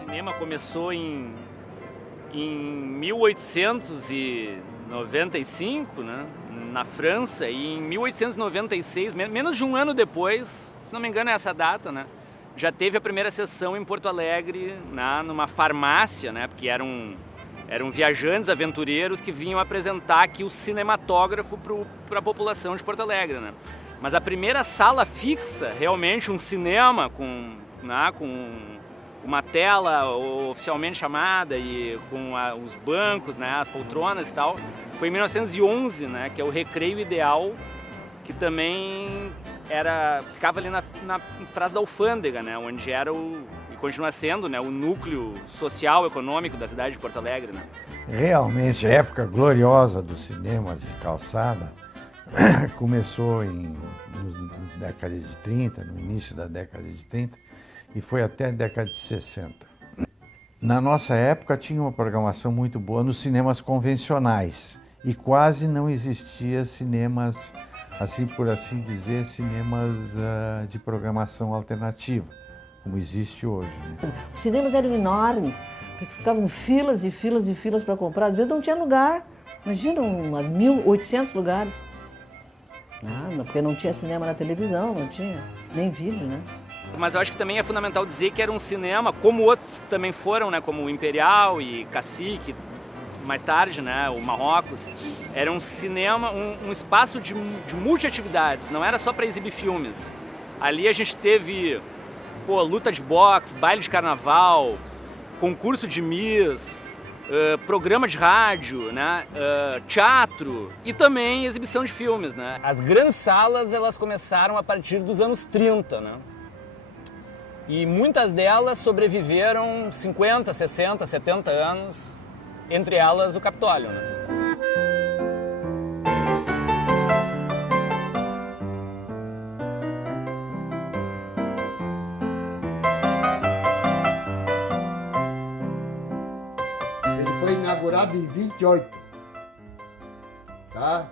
cinema começou em 1895, né, na França, e em 1896, menos de um ano depois, se não me engano é essa data, né, já teve a primeira sessão em Porto Alegre, numa farmácia, né, porque eram viajantes aventureiros que vinham apresentar aqui o cinematógrafo para a população de Porto Alegre, né. Mas a primeira sala fixa, realmente um cinema com uma tela oficialmente chamada e com os bancos, né, as poltronas e tal, foi em 1911, né, que é o Recreio Ideal, que também ficava ali atrás da alfândega, né, onde era e continua sendo, né, o núcleo social, econômico da cidade de Porto Alegre, né. Realmente, a época gloriosa dos cinemas de calçada começou na década de 30, no início da década de 30, e foi até a década de 60. Na nossa época tinha uma programação muito boa nos cinemas convencionais e quase não existia cinemas, assim por assim dizer, cinemas de programação alternativa, como existe hoje, né? Os cinemas eram enormes, porque ficavam filas e filas e filas para comprar, às vezes não tinha lugar, imagina, 1.800 lugares. Não, porque não tinha cinema na televisão, não tinha nem vídeo, né? Mas eu acho que também é fundamental dizer que era um cinema, como outros também foram, né, como o Imperial e Cacique, mais tarde, né, o Marrocos, era um cinema, um espaço de multiatividades, não era só para exibir filmes. Ali a gente teve, luta de boxe, baile de carnaval, concurso de Miss, programa de rádio, né, teatro e também exibição de filmes, né. As grandes salas, elas começaram a partir dos anos 30, né. E muitas delas sobreviveram 50, 60, 70 anos, entre elas o Capitólio, né? Ele foi inaugurado em 28, tá?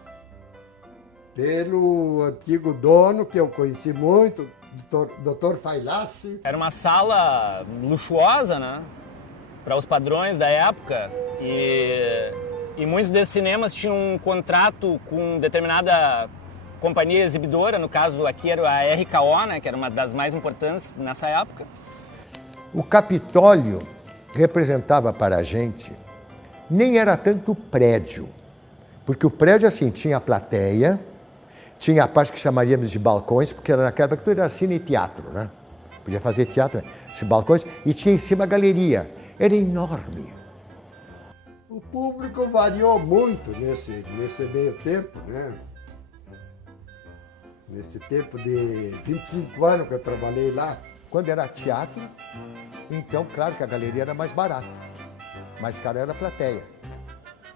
Pelo antigo dono, que eu conheci muito, Dr. Failassi. Era uma sala luxuosa, né? Para os padrões da época. E muitos desses cinemas tinham um contrato com determinada companhia exibidora. No caso, aqui era a RKO, né? Que era uma das mais importantes nessa época. O Capitólio representava para a gente, nem era tanto o prédio. Porque o prédio, assim, tinha a plateia, tinha a parte que chamaríamos de balcões, porque naquela época tudo era cine e teatro, né? Podia fazer teatro, esses balcões, e tinha em cima a galeria. Era enorme. O público variou muito nesse meio tempo, né? Nesse tempo de 25 anos que eu trabalhei lá. Quando era teatro, então, claro que a galeria era mais barata. Mais caro era a plateia.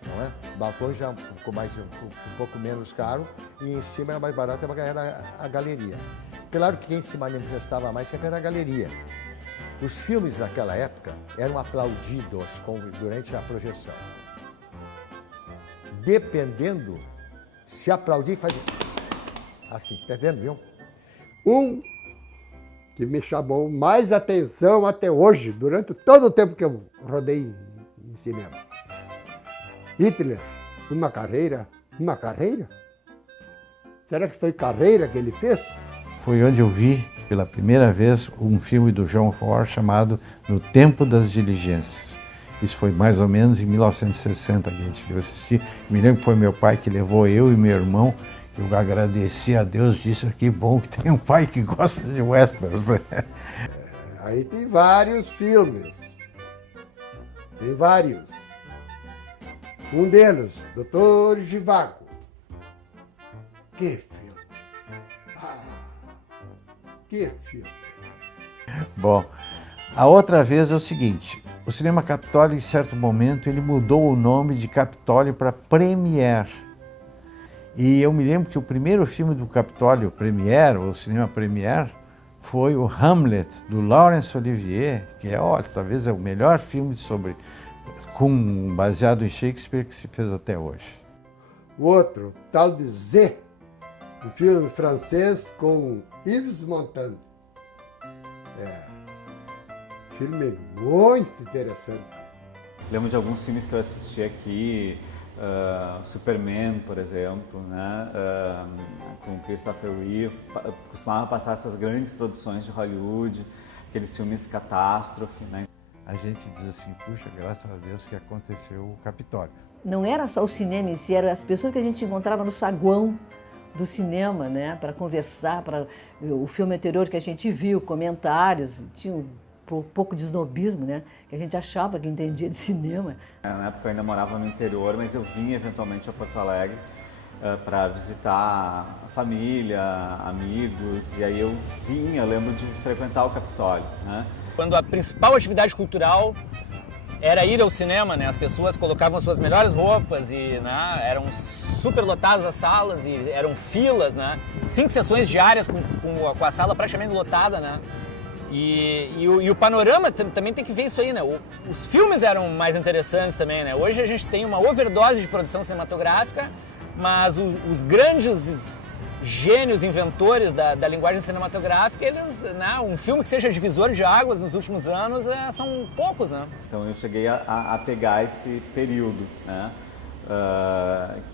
Não é? O balcão já ficou um pouco menos caro e em cima era mais barato, era a galeria. Claro que quem se manifestava mais sempre era a galeria. Os filmes naquela época eram aplaudidos durante a projeção. Dependendo, se aplaudir, fazia assim, entendendo, viu? Um que me chamou mais atenção até hoje, durante todo o tempo que eu rodei em cinema. Hitler, uma carreira? Será que foi carreira que ele fez? Foi onde eu vi, pela primeira vez, um filme do John Ford chamado No Tempo das Diligências. Isso foi mais ou menos em 1960 que a gente viu assistir. Me lembro que foi meu pai que levou eu e meu irmão. Eu agradeci a Deus, disse que bom que tem um pai que gosta de westerns, né? Aí tem vários filmes. Tem vários. Um deles, Dr. Givago. Que filme! Que filme! Bom, a outra vez é o seguinte, o Cinema Capitólio, em certo momento, ele mudou o nome de Capitólio para Premiere. E eu me lembro que o primeiro filme do Capitólio Premiere, ou Cinema Premiere, foi o Hamlet, do Laurence Olivier, que é, talvez é o melhor filme baseado em Shakespeare que se fez até hoje. O outro, tal de Z, um filme francês com Yves Montand. filme muito interessante. Lembro de alguns filmes que eu assisti aqui, Superman, por exemplo, né? Com Christopher Reeve, costumava passar essas grandes produções de Hollywood, aqueles filmes catástrofe, né? A gente diz assim, puxa, graças a Deus que aconteceu o Capitólio. Não era só o cinema em si, eram as pessoas que a gente encontrava no saguão do cinema, né, para conversar, para o filme anterior que a gente viu, comentários, tinha um pouco de snobismo, né, que a gente achava que entendia de cinema. Na época eu ainda morava no interior, mas eu vinha eventualmente a Porto Alegre para visitar a família, amigos, e aí eu lembro de frequentar o Capitólio, né? Quando a principal atividade cultural era ir ao cinema, né? As pessoas colocavam suas melhores roupas e, né, eram super lotadas as salas e eram filas, né? 5 sessões diárias com a sala praticamente lotada, né? E o panorama também tem que ver isso aí, né? Os filmes eram mais interessantes também, né? Hoje a gente tem uma overdose de produção cinematográfica, mas os grandes gênios inventores da linguagem cinematográfica, eles, né, um filme que seja divisor de águas nos últimos anos são poucos, né? Então eu cheguei a pegar esse período, né,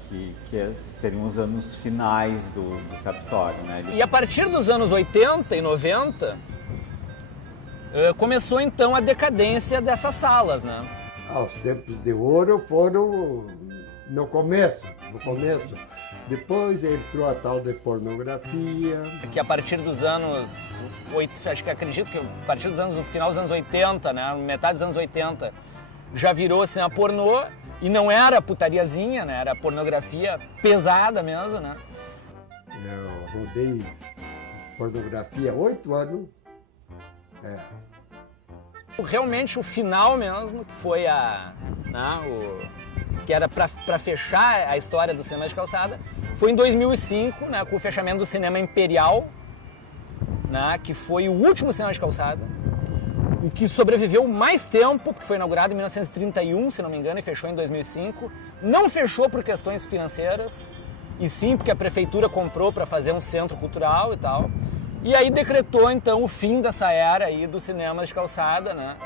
que seriam os anos finais do Capitólio, né? E a partir dos anos 80 e 90, começou então a decadência dessas salas, né? Os tempos de ouro foram no começo. Depois entrou a tal de pornografia. Que a partir dos anos, acredito que a partir dos anos, no final dos anos 80, né, metade dos anos 80, já virou cinema pornô e não era putariazinha, né, era pornografia pesada mesmo, né. Eu rodei pornografia 8 anos. Realmente o final mesmo, que foi que era para fechar a história do cinema de calçada, foi em 2005, né, com o fechamento do Cinema Imperial, né, que foi o último cinema de calçada, o que sobreviveu mais tempo, porque foi inaugurado em 1931, se não me engano, e fechou em 2005. Não fechou por questões financeiras, e sim porque a prefeitura comprou para fazer um centro cultural e tal. E aí decretou, então, o fim dessa era aí dos cinemas de calçada, né.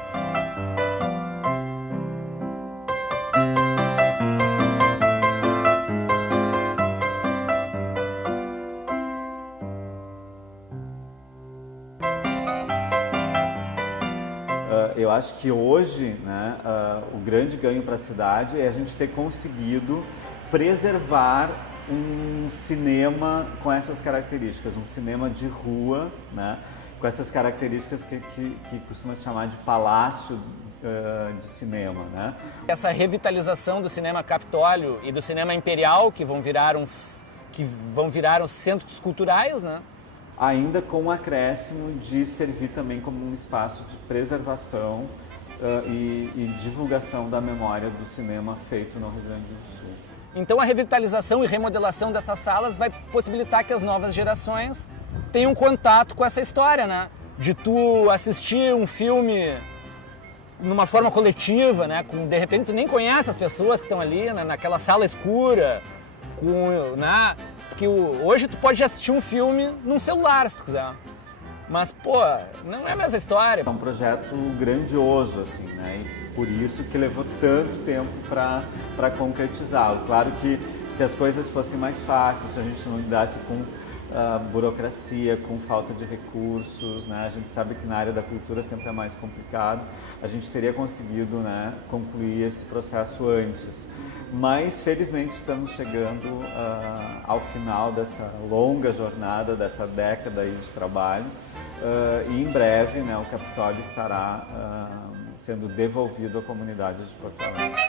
Eu acho que hoje, né, o grande ganho para a cidade é a gente ter conseguido preservar um cinema com essas características, um cinema de rua, né, com essas características que costuma se chamar de palácio de cinema, né? Essa revitalização do cinema Capitólio e do cinema Imperial, que vão virar os centros culturais, né? Ainda com o acréscimo de servir também como um espaço de preservação e divulgação da memória do cinema feito no Rio Grande do Sul. Então a revitalização e remodelação dessas salas vai possibilitar que as novas gerações tenham contato com essa história, né? De tu assistir um filme numa forma coletiva, né? De repente tu nem conhece as pessoas que estão ali, né? Naquela sala escura, né? Porque hoje tu pode assistir um filme num celular, se tu quiser. Mas, pô, não é a mesma história. É um projeto grandioso, assim, né? E por isso que levou tanto tempo para concretizá-lo. Claro que se as coisas fossem mais fáceis, se a gente não lidasse com burocracia, com falta de recursos, né? A gente sabe que na área da cultura sempre é mais complicado. A gente teria conseguido, né, concluir esse processo antes. Mas, felizmente, estamos chegando ao final dessa longa jornada, dessa década aí de trabalho. E em breve, né, o Capitólio estará sendo devolvido à comunidade de Porto Alegre.